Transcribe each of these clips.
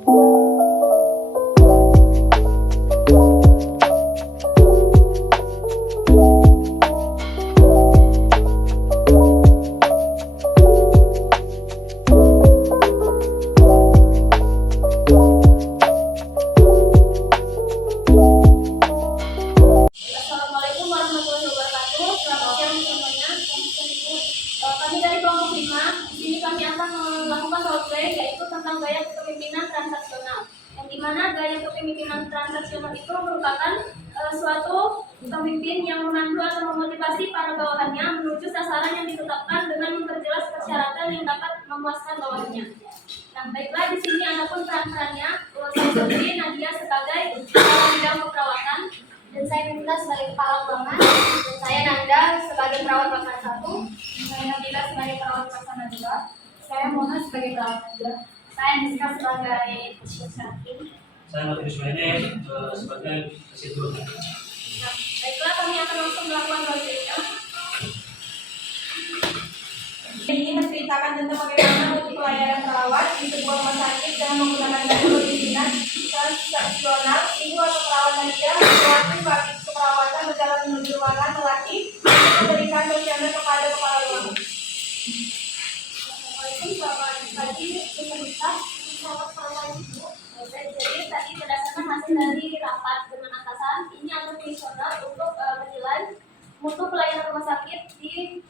Kami dari kelompok 5, di sini kami akan melakukan roleplay yaitu tentang gaya kepemimpinan transaksional. Yang dimana gaya kepemimpinan transaksional itu merupakan suatu pemimpin yang memandu atau memotivasi para bawahannya menuju sasaran yang ditetapkan dengan memperjelas persyaratan yang dapat memuaskan bawahannya. Nah, baiklah di sini adapun peran-perannya, saya sendiri Nadia sebagai bidang keperawatan, dan saya Nanda sebagai kepala ruangan, dan saya Nanda sebagai perawat pelaksana 1, saya Nabila sebagai perawat pelaksana 2, saya Mona sebagai perawat 2, saya Niska sebagai perawat 1, saya Martinus Wene sebagai presiden. Nah, baiklah kami akan langsung melakukan roleplay-nya. Ini menceritakan tentang bagaimana mutu pelayanan perawat di sebuah rumah sakit dengan menggunakan gaya kepemimpinan transaksional. Ibu atau perawat Nadia melatih bagi keperawatan berjalan menuju ruangan melatih untuk memberikan kuesioner kepada kepala ruangan. Assalamualaikum, selamat pagi, pemirsa. Selamat malam, Ibu. Jadi tadi berdasarkan hasil dari rapat dengan atasan, ini ada kuesioner untuk menilai mutu pelayanan rumah sakit di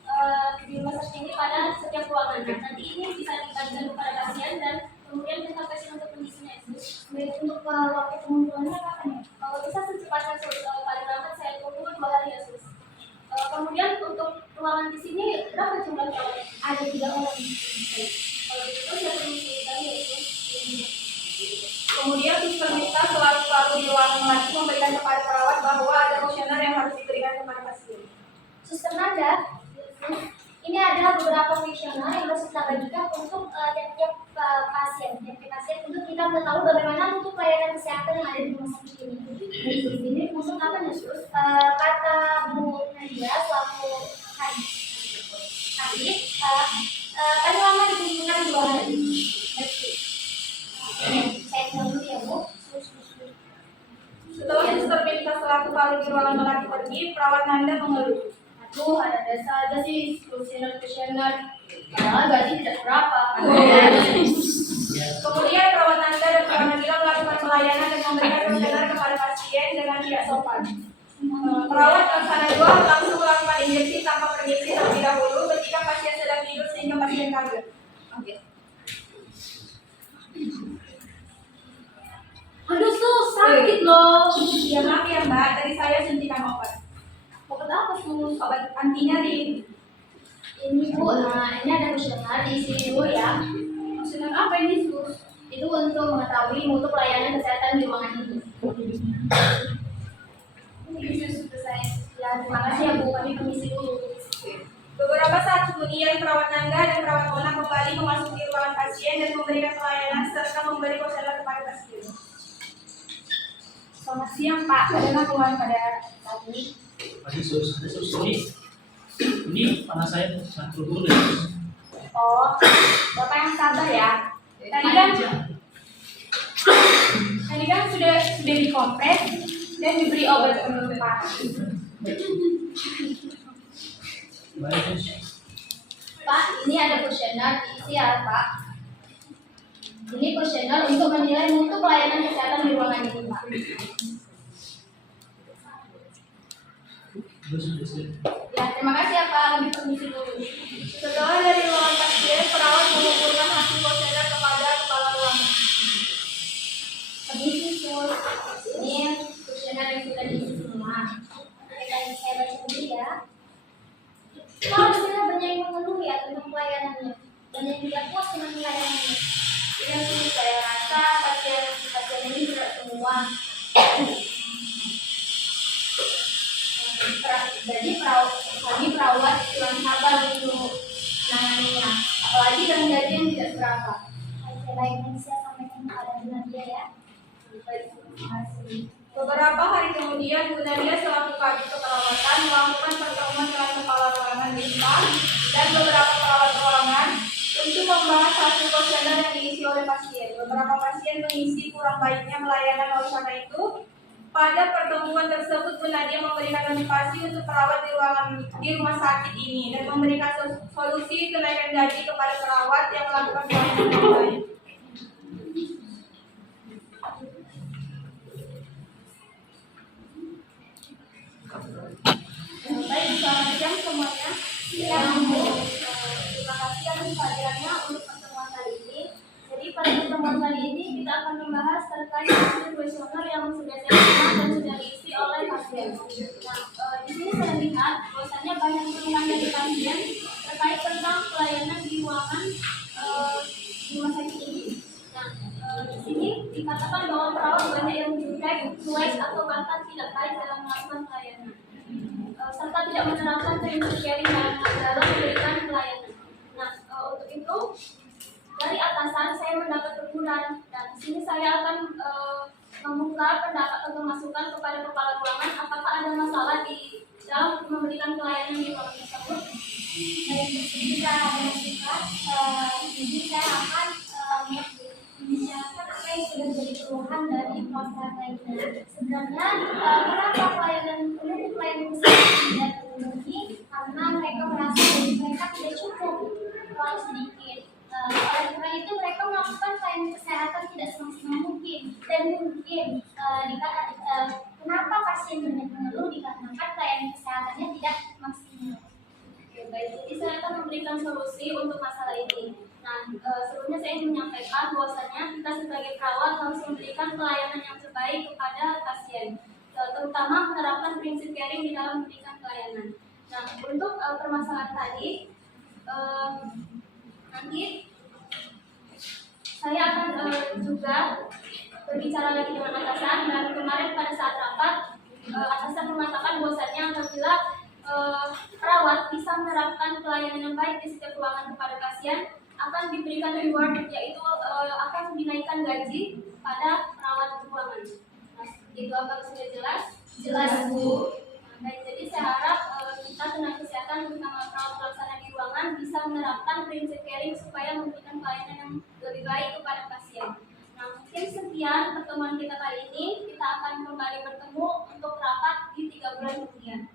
rumah sakit ini pada setiap ruangan. Nah, nanti ini bisa dibagikan kepada pasien dan kemudian kita kasih untuk pengisinya itu. Baik, untuk waktu pengumpulannya kapan ya? Kalau bisa secepatnya paling lambat saya tunggu 2 hari ya, Sus. Kemudian untuk ruangan di sini berapa jumlah perawat? Ada 3 orang. Kalau begitu saya permisi tadi ya, Sus. Kemudian suster Mita selalu di ruangan melatih memberikan kepada perawat bahwa ada kuesioner yang harus diberikan kepada pasien. Suster Nanda, ini ada beberapa kuesioner yang harus kita bagikan untuk tiap-tiap pasien untuk kita mengetahui bagaimana untuk pelayanan kesehatan yang ada di rumah sakit ini. Ini untuk apa nih, Sus? Kata Bu Nadia selaku Kadis, kan lama dikunjungan 2 hari. Saya tinggal dulu ya, Bu. Setelah suster Mita selaku paling di ruangan melatih pergi, perawat Nanda mengeluh. Aduh, ada-ada saja sih kuesioner. Padahal gaji tidak berapa. Kemudian perawat Nanda dan perawat Nabila melakukan pelayanan dan memberikan kuesioner kepada pasien dengan tidak sopan. Perawat pelaksana 2 langsung melakukan injeksi tanpa permisi terlebih dahulu ketika pasien sedang tidur sehingga pasien kaget. Aduh, Sus, sakit loh. Ya maaf ya Mbak, tadi saya suntikan obat. Obat apa, Sus? Obat anti nyeri. Ini, Bu, nah ini ada kuesioner, diisi dulu ya. Kuesioner apa ini, Sus? Itu untuk mengetahui mutu pelayanan kesehatan di ruangan ini. Ini sudah saya. Ya, terima kasih ya, Bu. Kami permisi dulu. Beberapa saat kemudian perawat Nanda dan perawat Mona kembali memasuki ruangan pasien dan memberikan pelayanan serta memberi kuesioner kepada pasien. Selamat siang, Pak. Ada keluhan pada tadi. Masih sus ini panas saya sangat turun ya. Oh, Bapak yang sabar ya. Tadi kan sudah dikompres dan diberi obat penurun panas. Baik sus. Pak, ini ada kuesioner diisi ya, Pak. Ini kuesioner untuk menilai mutu pelayanan kesehatan di ruangan ini, Pak. Ya, terima kasih ya, Pak. Kami permisi dulu. Setelah dari ruangan pasien, perawat mengumpulkan hasil kuesioner kepada kepala ruangan. Permisi, Sus. Ini kuesioner yang sudah diisi semua. Oke, saya baca dulu ya. Kalau di sini banyak yang mengeluh ya tentang pelayanannya, dan yang tidak puas dengan pelayanannya. Iya sih, saya rasa pasien ini berat semua. Jadi perawat kurang sabar untuk menanganinya, apalagi dengan gaji yang tidak seberapa. Baiknya saya sampaikan kepada Bu Nadia ya. Baik, terima kasih. Beberapa hari kemudian, Bu Nadia selaku kabit keperawatan melakukan pertemuan dengan kepala ruangan Wisma dan beberapa perawat ruangan untuk membahas hasil kuesioner yang diisi oleh pasien. beberapa pasien mengisi kurang baiknya pelayanan. Oleh karena itu, pada pertemuan tersebut Bu Nadia memberikan motivasi untuk perawat di rumah sakit ini dan memberikan solusi kenaikan gaji kepada perawat yang melakukan pelayanan dengan baik. Baik, selamat siang semuanya. Terima kasih atas kehadirannya untuk pertemuan kali ini. Jadi pada pertemuan kali ini kita akan membahas terkait hasil kuesioner yang sudah saya terima dan sudah diisi oleh pasien. Nah, di sini saya lihat bahwasanya banyak keluhan dari pasien terkait tentang pelayanan di ruangan di rumah sakit ini. Nah, di sini dikatakan bahwa perawat banyak yang cuek, atau bahkan tidak baik dalam melakukan pelayanan, serta tidak menerapkan prinsip caring dalam memberikan pelayanan. Nah, untuk itu dari atasan saya mendapat teguran dan di sini saya akan membuka pendapat atau masukan kepada kepala ruangan apakah ada masalah di dalam memberikan pelayanan di ruangan tersebut. Baik, jika ada masukan, jadi saya akan membicarakan apa yang sudah menjadi keluhan dari perawat lainnya. Sebenarnya kenapa pelayanan kesehatan tidak terpenuhi? Karena mereka merasa diri mereka tidak cukup, terlalu sedikit. Oleh karena itu mereka melakukan pelayanan kesehatan tidak semaksimal mungkin dan mungkin kenapa pasien banyak mengeluh dikarenakan pelayanan kesehatannya tidak maksimal. Baik, jadi saya akan memberikan solusi untuk masalah ini. Nah, sebelumnya saya ingin menyampaikan bahwasanya kita sebagai perawat harus memberikan pelayanan yang terbaik kepada pasien, terutama menerapkan prinsip caring di dalam memberikan pelayanan. Nah, untuk permasalahan tadi, nanti saya akan juga berbicara lagi dengan atasan dan kemarin pada saat rapat atasan mengatakan bahwasanya apabila perawat bisa menerapkan pelayanan yang baik di setiap ruangan kepada pasien akan diberikan reward, yaitu akan dinaikkan gaji pada perawat ruangan. Nah, itu apa sudah jelas? Jelas, Bu. Baik, jadi saya harap kita tenaga kesehatan terutama perawat pelaksana di ruangan bisa menerapkan prinsip caring supaya memberikan pelayanan yang lebih baik kepada pasien. Nah, mungkin sekian pertemuan kita kali ini. Kita akan kembali bertemu untuk rapat di 3 bulan kemudian.